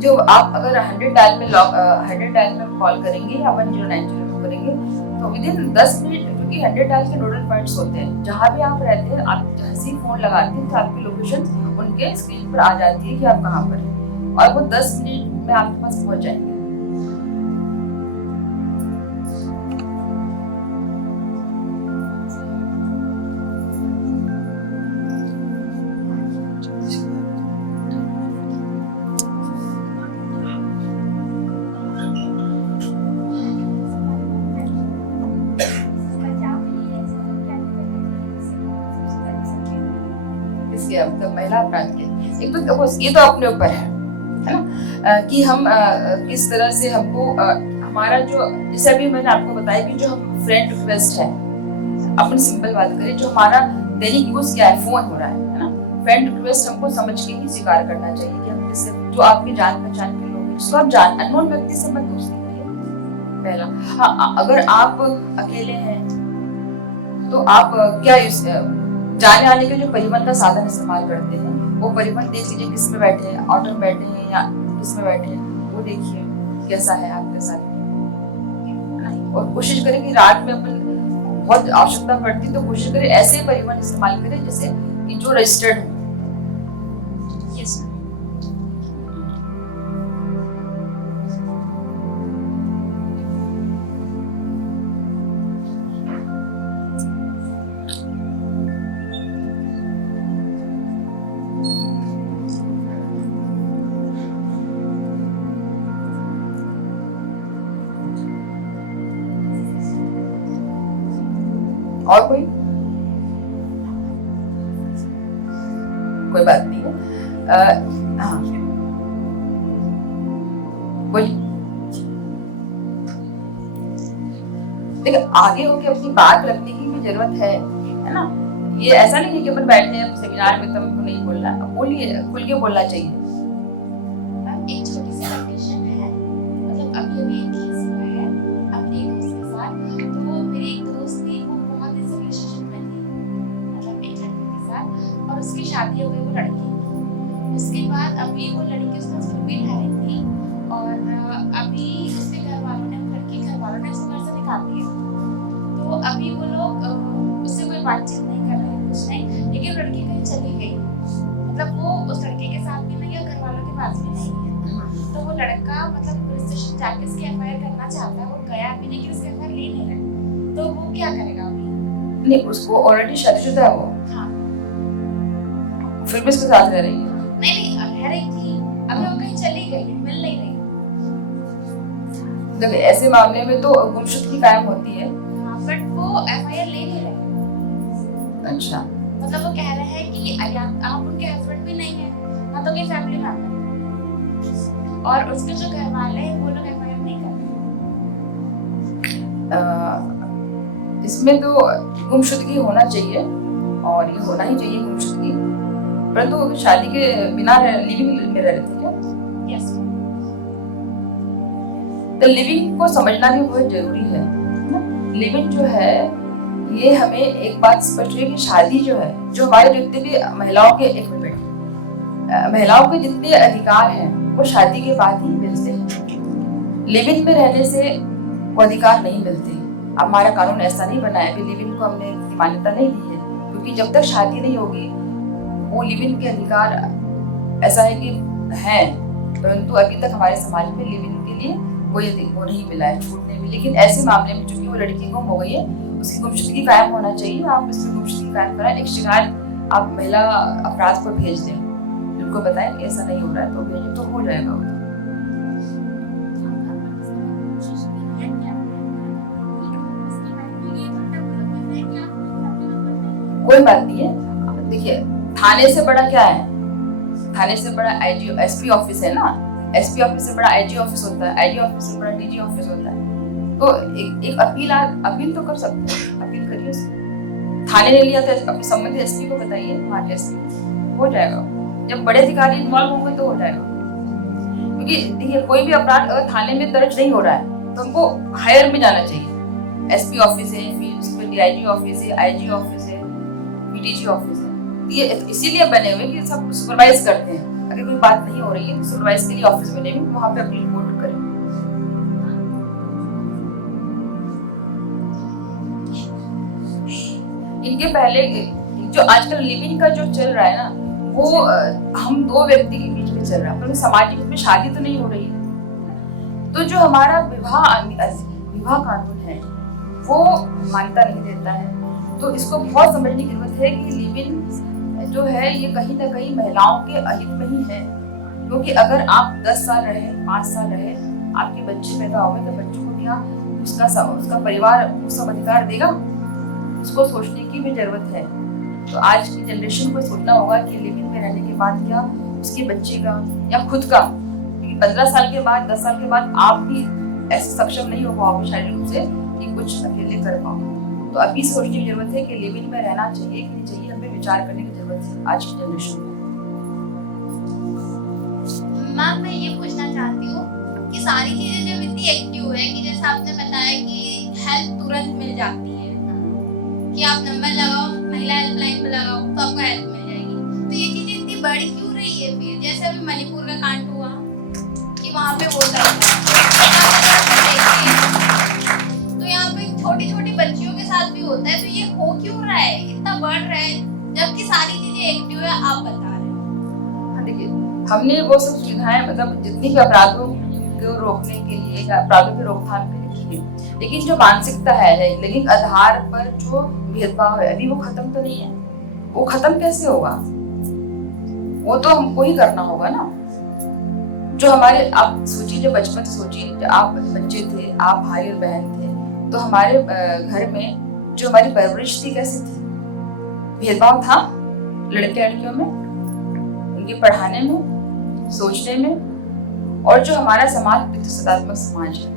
जो आप अगर 100 डायल में कॉल करेंगे या 1090 में करेंगे तो विदिन 10 मिनट, क्योंकि 100 डायल के नोडल पॉइंट्स होते हैं, जहाँ भी आप रहते हैं आप जैसे ही फोन लगाते हैं तो आपकी लोकेशन उनके स्क्रीन पर आ जाती है कि आप कहाँ पर हैं और वो 10 मिनट में आपके पास पहुँच जाएंगे। मतलब महिला अपराध के एक तो ये तो अपने ऊपर है ना, कि हम किस तरह से हमको हमारा जो, जैसे अभी मैंने आपको बताया कि जो हम फ्रेंड रिक्वेस्ट है, अपन सिंपल बात करें, जो हमारा दैनिक यूज क्या है, फोन हो रहा है ना, फ्रेंड रिक्वेस्ट हमको समझ के ही स्वीकार करना चाहिए कि हम जिससे जो आपके जान पहचान के लोग हैं, जिसको आप जान, अननोन व्यक्ति से मत दोस्ती करिए पहला। हाँ, अगर आप अकेले हैं तो आप क्या जाने आने के जो परिवहन का साधन इस्तेमाल करते हैं वो परिवहन देख लीजिए, किस में बैठे हैं, ऑटो में बैठे हैं या किस में बैठे हैं, वो देखिए कैसा है आपके साथ। और कोशिश करें कि रात में अपन बहुत आवश्यकता पड़ती तो कोशिश करें ऐसे परिवहन इस्तेमाल करें जैसे कि जो रजिस्टर्ड हो। Yes ma'am. और कोई बात नहीं है। हाँ बोलिए। देखिए आगे होके अपनी बात रखने की भी जरूरत है ना। ये ऐसा नहीं है कि अपन बैठे हैं सेमिनार में तो हमको नहीं बोलना, बोलिए, खुल के बोलना चाहिए। एक छोटी सी कंडीशन है, मतलब अभी एक केस हुआ है अपने एक दोस्त के साथ। तो मेरे एक दोस्त थी, वो बहुत इस रिलेशनशिप में थी, मतलब एक लड़के के साथ, और उसकी शादी हो गई वो लड़की। उसके बाद अभी वो लड़की उसके साथ फिर भी रह रही थी, और अभी उसके घर वालों ने, लड़की घर वालों ने उसको घर से निकाल दिया। तो अभी वो लोग उससे कोई बातचीत नहीं कर रहे, कुछ नहीं, लेकिन लड़की कहीं चली गई, मतलब वो उस लड़के के साथ भी नहीं है, घर वालों के पास भी नहीं है। तो वो लड़का मतलब पुलिस स्टेशन जाके उसकी एफआईआर करना चाहता है, वो गया भी नहीं, उसकी एफआईआर ले नहीं रहा, तो वो क्या करेगा अभी? नहीं, उसको ऑलरेडी शादीशुदा है वो। हाँ, फिर भी उसके साथ रह रही है। नहीं रह रही थी, अभी वो कहीं चली गई, मिल नहीं रही। देखिए ऐसे मामले में तो गुमशुदगी कायम होती है। हाँ, बट वो एफआईआर ले नहीं रहे। अच्छा, मतलब वो कह रहे हैं कि आप उनके हस्बैंड भी नहीं है, ना तो कोई फैमिली मेंबर, और उसके जो घर वाले हैं वो लोग एफआईआर नहीं कर रहे। इसमें तो गुमशुदगी होना चाहिए, और ये होना ही चाहिए गुमशुदगी, परंतु शादी के बिना लिविंग में रह रहे थे क्या? यस। तो लिविंग को समझना भी बहुत जरूरी है ना। लिविंग जो है, ये हमें एक बात स्पष्ट है कि शादी जो है, जो हमारे जितने भी महिलाओं के, एक मिनट, महिलाओं के जितने अधिकार हैं वो शादी के बाद ही मिलते हैं। लिविंग में रहने से वो अधिकार नहीं मिलते। अब हमारा कानून ऐसा नहीं बना है कि लिविंग को हमने मान्यता नहीं दी है, क्योंकि जब तक शादी नहीं होगी वो लिविंग के अधिकार ऐसा है कि हैं, परंतु अभी तक हमारे समाज में लिविंग के लिए कोई वो नहीं मिला है, छूट नहीं मिली। लेकिन ऐसे मामले में चूंकि वो लड़की गुम हो गई है, उसकी गुमशुदगी कायम होना चाहिए। आप इसमें गुमशुदगी कायम कराएं, एक शिकायत आप महिला अपराध को भेज दें, उनको बताएं कि ऐसा नहीं हो रहा है, तो भेजें, तो हो जाएगा वो। कोई बात नहीं है। देखिए थाने से बड़ा क्या है, थाने से बड़ा आईजी एसपी ऑफिस है ना, एसपी ऑफिस से बड़ा आईजी ऑफिस होता है, आईजी ऑफिस से बड़ा डीजी ऑफिस होता है। तो एक अपील तो कर सकते हैं, अपील करिए। थाने ले लिया तो अपने संबंधित एसपी को बताइए, वहाँ के एसपी, हो जाएगा। जब बड़े अधिकारी इन्वॉल्व होंगे तो हो जाएगा। क्योंकि देखिए कोई भी अपराध अगर थाने में दर्ज नहीं हो रहा है तो हमको हायर में जाना चाहिए। एसपी ऑफिस है, फिर उस पर डीआईजी ऑफिस है, आईजी ऑफिस है, पीटीजी ऑफिस है। ये इसीलिए बने हुए कि सब सुपरवाइज करते हैं। अगर कोई बात नहीं हो रही है तो सुपरवाइज के लिए ऑफिस बने हुए, वहाँ पे अपनी रिपोर्ट करें। इनके पहले जो आजकल लिविंग का जो चल रहा है ना, वो हम दो व्यक्ति के बीच में चल रहा है, पर सामाजिक रूप में शादी तो नहीं हो रही है। तो जो हमारा विवाह कानून है वो मान्यता नहीं देता है। तो इसको बहुत समझने की जरूरत है कि लिविंग जो है ये कहीं ना कहीं महिलाओं के अहित में ही है। क्योंकि अगर आप 10 साल रहे, 5 साल रहे, आपके बच्चे पैदा हो गए, तो बच्चों को क्या उसका परिवार वो सब अधिकार देगा? उसको सोचने की भी जरूरत है। तो आज की जनरेशन को सोचना होगा कि लिविंग में रहने के बाद क्या उसके बच्चे का या खुद का, क्योंकि 15 साल के बाद, 10 साल के बाद आप भी ऐसे सक्षम नहीं हो पाओगे शारीरिक रूप से कि कुछ अकेले कर पाओ। तो अभी सोचने की जरूरत है कि लिविंग में रहना चाहिए कि नहीं चाहिए, हमें विचार करने की जरूरत है आज की जनरेशन में। मैम मैं ये पूछना चाहती हूँ कि सारी चीजें जब इतनी एक्टिव है कि जैसे आपने बताया कि हेल्प तुरंत मिल जाती है, कि आप नंबर लगाओ, महिला हेल्पलाइन पे लगाओ तो आपको हेल्प मिल जाएगी, तो ये चीजें इतनी बढ़ क्यों रही है फिर? जैसे अभी मणिपुर का कांड हुआ कि वहाँ पे वो था, तो यहाँ पे छोटी छोटी बच्चियों के साथ भी होता है, तो ये हो क्यों रहा है, इतना बढ़ रहा है, जबकि सारी चीजें एक्टिव है, आप बता रहे हो। हाँ देखिए, हमने वो सब सुविधाएं मतलब जितनी भी अपराधों को रोकने के लिए, अपराधों की रोकथाम के लिए की है, लेकिन जो मानसिकता है लेकिन आधार पर जो भेदभाव है अभी वो खत्म तो नहीं है। वो खत्म कैसे होगा? वो तो हमको ही करना होगा ना। जो हमारे, आप सोचिए, जब बचपन से सोचिए, जब आप बच्चे थे, आप भाई और बहन थे, तो हमारे घर में जो हमारी परवरिश थी कैसी थी, भेदभाव था लड़के लड़कियों में, उनके पढ़ाने में, सोचने में, और जो हमारा समाज पितृसत्तात्मक समाज है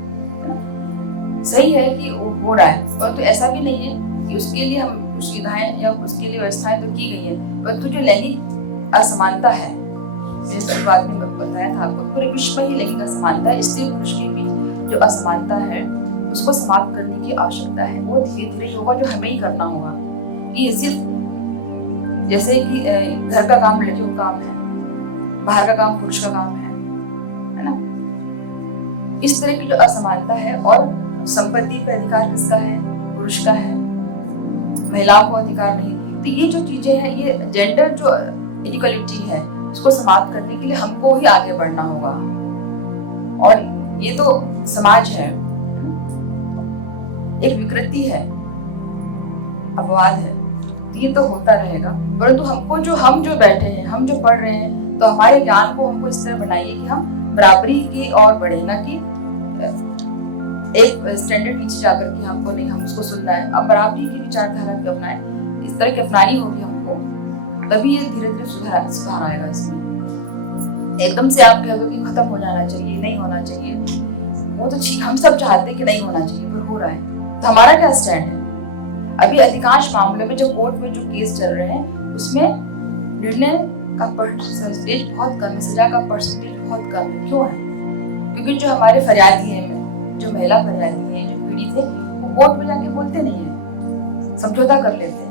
ना, सही है कि वो हो रहा है, परंतु ऐसा भी नहीं है कि उसके लिए हम कुछ सुविधाएं या उसके लिए व्यवस्थाएं तो की गई है, परंतु जो लैंगिक असमानता है, मैंने शुरुआत में बताया था आपको, पूरे विश्व में ही लैंगिक असमानता है, स्त्री पुरुष के बीच जो असमानता है उसको समाप्त करने की आवश्यकता है। वो धीरे धीरे होगा, जो हमें ही करना होगा। ये सिर्फ जैसे कि घर का काम लड़कियों का काम है, बाहर का काम पुरुष का काम है ना, इस तरह की जो असमानता है, और संपत्ति पे अधिकार किसका है, पुरुष का है, महिलाओं को अधिकार नहीं। तो ये जो चीजें हैं, ये जेंडर जो इनइक्वालिटी है, उसको समाप्त करने के लिए हमको ही आगे बढ़ना होगा। और ये तो समाज है, एक विकृति है, अपवाद है, तो ये तो होता रहेगा। परंतु हमको जो हम जो बैठे हैं, हम जो पढ़ रहे हैं, तो हमारे ज्ञान को हमको इस तरह बनाइए कि हम बराबरी की ओर बढ़े, ना कि एक स्टैंडर्ड नीचे जाकर के हमको नहीं, हम उसको सुनना है। अब बराबरी की विचारधारा को अपनाएं, इस तरह की अपनानी होगी हमको, तभी ये धीरे धीरे सुधार आएगा इसमें। एकदम से आप कह दो कि खत्म हो जाना चाहिए, नहीं होना चाहिए, वो तो हम सब चाहते हैं कि नहीं होना चाहिए, पर हो रहा है। तो हमारा क्या स्टैंड है? अभी अधिकांश मामलों में जो कोर्ट में जो केस चल रहे हैं, उसमें निर्णय का परसेंटेज बहुत कम है, सजा का परसेंटेज बहुत कम है। क्यों है? क्योंकि जो हमारे फरियादी हैं, जो महिला फरियादी हैं, जो पीड़ित है, वो कोर्ट में जाके बोलते नहीं है, समझौता कर लेते हैं।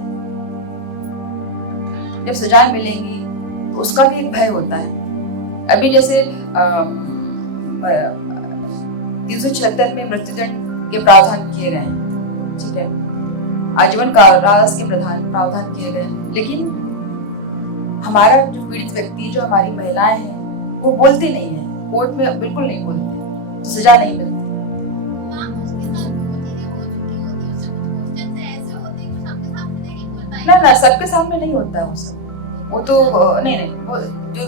जब सजा मिलेंगी तो उसका भी एक भय होता है। अभी जैसे 376 में मृत्युदंड के प्रावधान किए गए हैं, ठीक है, आजीवन कारावास के प्रावधान किए गए, लेकिन हमारा जो पीड़ित व्यक्ति, जो हमारी महिलाएं हैं, वो बोलती नहीं है, कोर्ट में बिल्कुल नहीं बोलते, सजा नहीं मिलती। ना सबके सामने नहीं होता है वो सब, वो तो नहीं, वो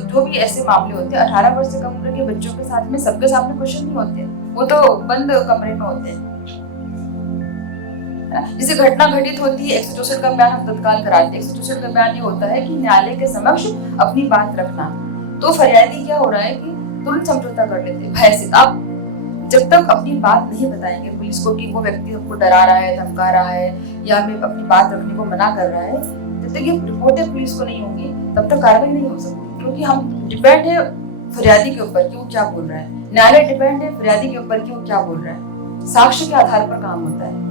जो भी ऐसे मामले होते हैं 18 वर्ष से कम उम्र के बच्चों के साथ में सबके सामने क्वेश्चन नहीं होते, वो तो बंद कमरे में होते हैं। जिसे घटना घटित होती है 164 का बयान हम तत्काल कराते हैं। 164 का बयान ये होता है कि न्यायालय के समक्ष अपनी बात रखना। तो फरियादी क्या हो रहा है कि तुरंत समझौता कर लेते हैं भय से। आप जब तक अपनी बात नहीं बताएंगे पुलिस को कि वो व्यक्ति हमको डरा रहा है, धमका रहा है, या हमें अपनी बात रखने को मना कर रहा है, जब तक ये रिपोर्टें पुलिस को नहीं होगी तब तक कार्रवाई नहीं हो सकती। क्योंकि हम डिपेंड है फरियादी के ऊपर कि वो क्या बोल रहा है, न्यायालय डिपेंड है फरियादी के ऊपर कि वो क्या बोल रहा है। साक्ष्य के आधार पर काम होता है।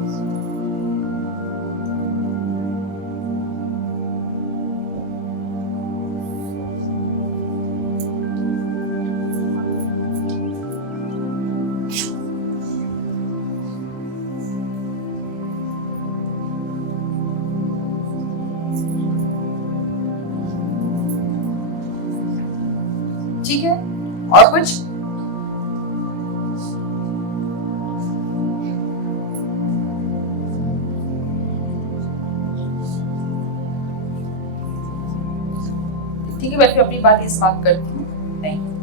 ठीक है, और कुछ? ठीक है, मैं फिर अपनी बात ये समाप्त करती हूँ। Thank you.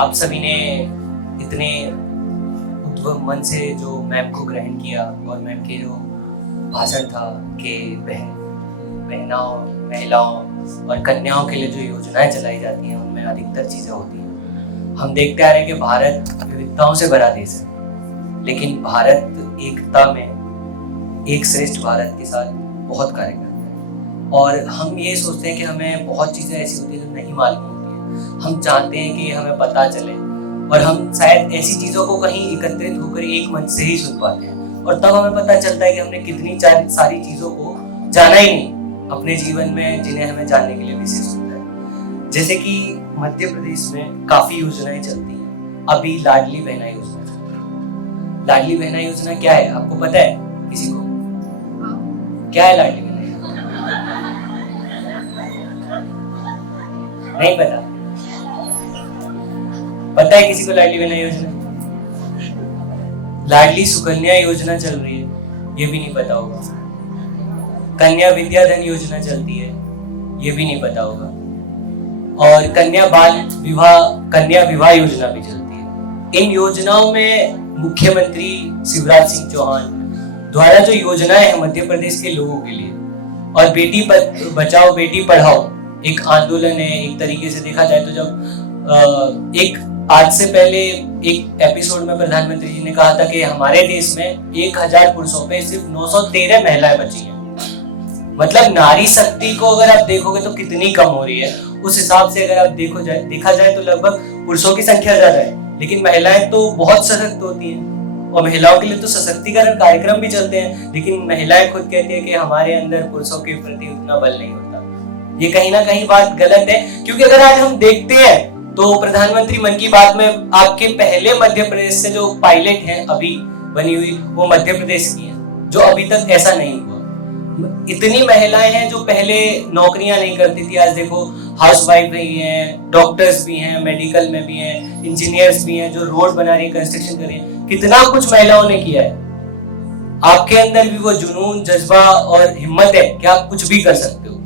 आप सभी ने इतने उद्भव मन से जो मैम को ग्रहण किया, और मैम के जो भाषण था कि बहनों, महिलाओं और कन्याओं के लिए जो योजनाएं चलाई जाती हैं उनमें अधिकतर चीज़ें होती हैं। हम देखते आ रहे हैं कि भारत विविधताओं से भरा देश है, लेकिन भारत एकता में एक श्रेष्ठ भारत के साथ बहुत कार्य करता है। और हम ये सोचते हैं कि हमें बहुत चीज़ें ऐसी होती हैं जो नहीं मालूम होती हैं। हम चाहते हैं कि हमें पता चले, और हम शायद ऐसी चीज़ों को कहीं एकत्रित होकर एक मंच से ही सुन पाते हैं, और तब हमें पता चलता है कि हमने कितनी सारी चीज़ों को जाना ही नहीं अपने जीवन में, जिन्हें हमें जानने के लिए विशेष होता है। जैसे कि मध्य प्रदेश में काफ़ी योजनाएं चलती हैं। अभी लाडली बहना योजना चल रही है। लाडली बहना योजना क्या है, आपको पता है? किसी को क्या है लाडली बहना योजना? नहीं पता? पता है किसी को लाडली बहना योजना? लाडली सुकन्या योजना चल रही है, ये भी नहीं पता होगा। कन्या विद्याधन योजना चलती है, ये भी नहीं पता होगा। और कन्या विवाह योजना भी चलती है। इन योजनाओं में मुख्यमंत्री शिवराज सिंह चौहान द्वारा जो योजनाएं हैं मध्य प्रदेश के लोगों के लिए, और बेटी बचाओ बेटी पढ़ाओ एक आंदोलन है। एक तरीके से देखा जाए तो जब एक आज से पहले एक एपिसोड में प्रधानमंत्री जी ने कहा था कि हमारे देश में 1000 पुरुषों पे सिर्फ 913 महिलाएं बची हैं। मतलब नारी शक्ति को अगर आप देखोगे तो कितनी कम हो रही है। उस हिसाब से अगर आप देखा जाए तो लगभग पुरुषों की संख्या ज्यादा है, लेकिन महिलाएं तो बहुत सशक्त होती हैं और महिलाओं के लिए तो सशक्तिकरण कार्यक्रम भी चलते हैं, लेकिन महिलाएं खुद कहती है कि हमारे अंदर पुरुषों के प्रति उतना बल नहीं होता। ये कहीं ना कहीं बात गलत है, क्योंकि अगर आज हम देखते हैं तो प्रधानमंत्री मन की बात में आपके पहले मध्य प्रदेश से जो पायलट है अभी बनी हुई वो मध्य प्रदेश की है, जो अभी तक ऐसा नहीं हुआ। इतनी महिलाएं हैं जो पहले नौकरियां नहीं करती थी, आज देखो हाउसवाइफ भी हैं, डॉक्टर्स भी हैं, मेडिकल में भी हैं, इंजीनियर्स भी हैं, जो रोड बना रही है, कंस्ट्रक्शन कर रही है। कितना कुछ महिलाओं ने किया है। आपके अंदर भी वो जुनून, जज्बा और हिम्मत है कि आप कुछ भी कर सकते हो।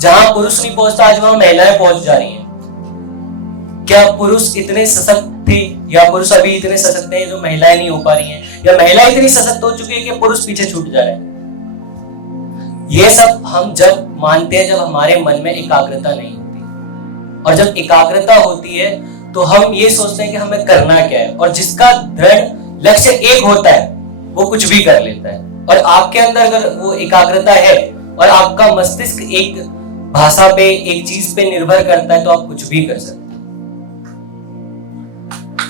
जहां पुरुष नहीं पहुंचता आज वहां महिलाएं पहुंच जा रही हैं। क्या पुरुष इतने सशक्त थे या पुरुष अभी इतने सशक्त हैं जो महिलाएं नहीं हो पा रही हैं, या महिलाएं इतनी सशक्त हो चुकी है कि पुरुष पीछे छूट जा रहे हैं? ये सब हम जब मानते हैं जब हमारे मन में एकाग्रता नहीं होती, और जब एकाग्रता होती है तो हम ये सोचते हैं कि हमें करना क्या है, और जिसका दृढ़ लक्ष्य एक होता है वो कुछ भी कर लेता है। और आपके अंदर अगर वो एकाग्रता है और आपका मस्तिष्क एक भाषा पे, एक चीज पे निर्भर करता है, तो आप कुछ भी कर सकते हैं।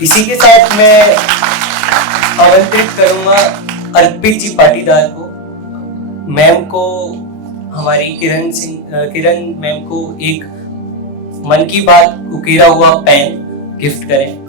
इसी के साथ मैं आमंत्रित करूंगा अर्पित जी पाटीदार को, मैम को, हमारी किरण मैम को एक मन की बात उकेरा हुआ पेन गिफ्ट करें।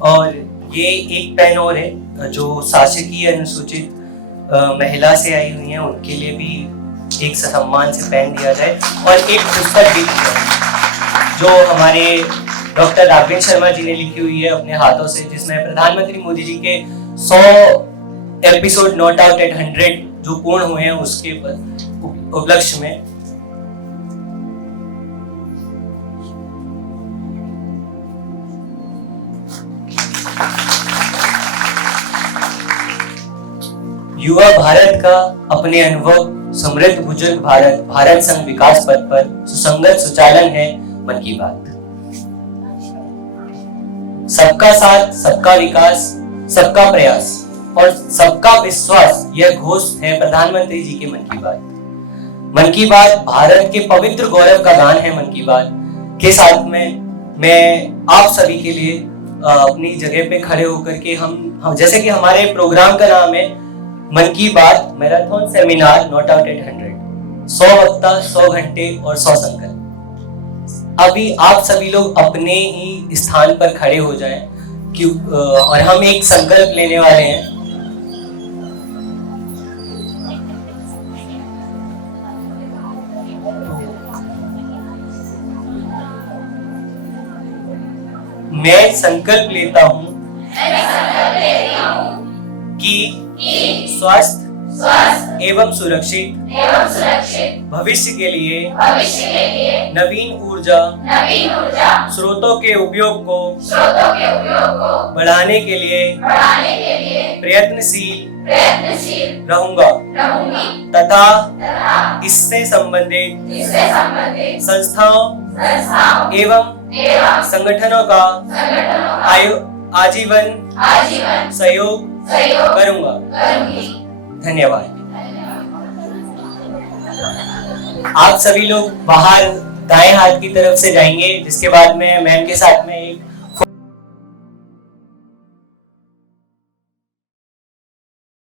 और ये एक पेन और है जो शासकीय अनुसूचित महिला से आई हुई है, उनके लिए भी एक सम्मान से पेन दिया जाए। और एक पुस्तक भी जो हमारे डॉक्टर राघवेंद्र शर्मा जी ने लिखी हुई है अपने हाथों से, जिसमें प्रधानमंत्री मोदी जी के 100 एपिसोड नॉट आउट एट 100 जो पूर्ण हुए हैं उसके उपलक्ष्य में युवा भारत का अपने अनुभव समृद्ध बुजुर्ग भारत संघ विकास पथ पर सुसंगत सुचालन है मन की बात। सबका साथ, सबका विकास, सबका प्रयास और सबका विश्वास, यह घोष है प्रधानमंत्री जी के मन की बात। मन की बात भारत के पवित्र गौरव का गान है। मन की बात के साथ में मैं आप सभी के लिए अपनी जगह पे खड़े होकर के हम जैसे कि हमारे प्रोग्राम का नाम है मन की बात marathon seminar not out at 100, 100 वक्ता, 100 घंटे और 100 संकल्प। अभी आप सभी लोग अपने ही स्थान पर खड़े हो जाएं और हम एक संकल्प लेने वाले हैं। मैं संकल्प लेता हूं कि स्वस्थ एवं सुरक्षित भविष्य के लिए नवीन ऊर्जा स्रोतों के उपयोग को बढ़ाने के लिए प्रयत्नशील रहूंगा तथा इससे संबंधित संस्थाओं एवं संगठनों का आजीवन सहयोग करूंगा। धन्यवाद। आप सभी लोग बाहर दाएं हाथ की तरफ से जाएंगे, जिसके बाद में मैम के साथ में एक